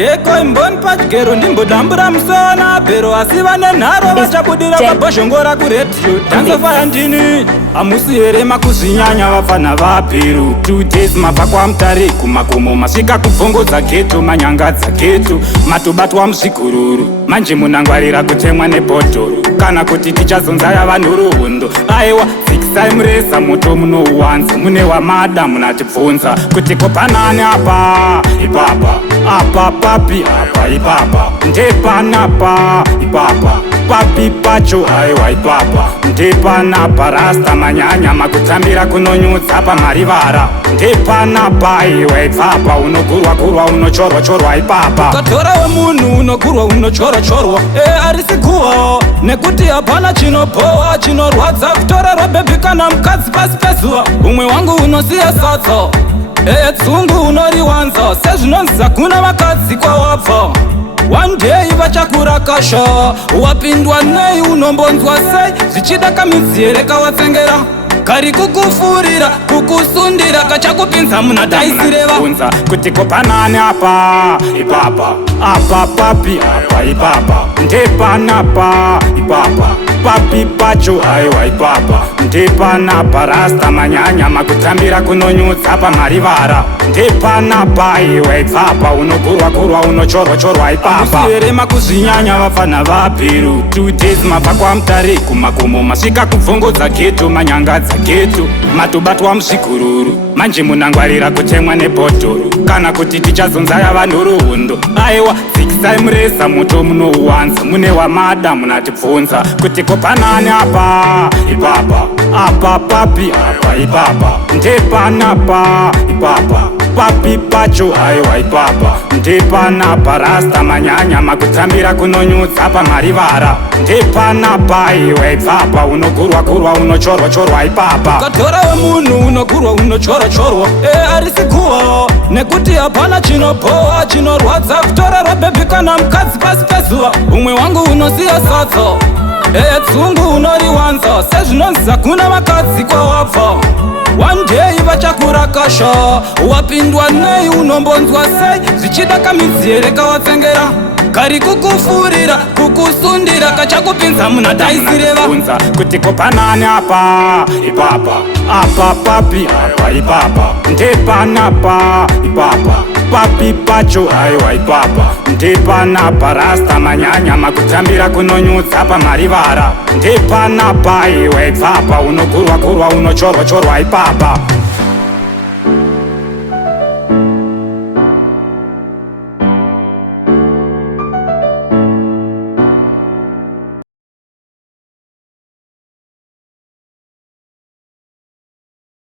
Teko imboni pachigero ndimbodambura musona bhero asi vane nharo vachabudira pabhoshongora kuredio tanzofaya ndini hamusi here makuzvinyanya vafana vabheru 2 days mabva kwamutare kumakomo masvika kubvongodza geto manyangadza geto matobatwa muzvigururu manje munangwarira kutemwa nebhodhoro kana kuti tichazonzaya vanhuruhundo aiwa fiksai mureza moto munouwanza mune wamada munatibvunza kuti kopanani apa ipapa apa papi apa ipapa ndepanapa ipapa papi pacho aiwa ipapa ndepanapa rasta manyanya makutambira kunonyudza pamarivara ndepanapa aiwa ipapa unogurwa unochorwa ipapa katora wemunhu unogurwa unochorwa arisi guwa nekuti hapana chinopowa chinorwadza kutora robhebi kana mukadzi pasi pezuva umwe wangu unosiya sadza tsungu unoriwanza sezvinonzi hakuna vakadzi kwawabva one day vachakurakasha wapindwa nei unombonzwa sei zvichida kamidzi here kawatsengera kari kukufurira kukusundira kachakupinza muna daisireva kuti kopanani apa ipapa apa papi apa ipapa ndepanapa ipapa papi pacho aiwa ipapa ndepanapa rasta manyanya makutambira kunonyudza pamarivara ndepanapa aiwa ipapa unogurwa unochorwa ipapa here makuzvinyanya vafana vabheru 2 days mabva kwamutare kumakomo masvika kubvongodza geto manyangadza geto matobatwa muzvigururu manje munangwarira kutemwa nebhodhoro kana kuti tichazonzaya vanhuruhundo aiwa fikisai mureza moto munouwanza mune wamada munatibvunza kuti kopanani apa ipapa apa papi apa ipapa ndepanapa ipapa papi pacho aiwa ipapa ndepanapa rasta manyanya makutambira kunonyudza pamarivara ndepanapa aiwa ipapa unogurwa unochorwa ipapa katora wemunhu unogurwa unochorwa arisi guwa nekuti hapana chinopowa chinorwadza kutora robhebi kana mukadzi pasi pezuva umwe wangu unosiya sadza tsungu unoriwanza sezvinonzi hakuna vakadzi kwawabva one day vachakurakasha wapindwa nei unombonzwa sei zvichida kamidzi here kawatsengera kari kukufurira kukusundira kachakupinza muna daisireva kuti kopanani apa ipapa apa papi apa ipapa ndepanapa ipapa papi pacho aiwa ipapa ndepanapa rasta manyanya makutambira kunonyudza pamarivara ndepanapa aiwa ipapa unogurwa unochorwa ipapa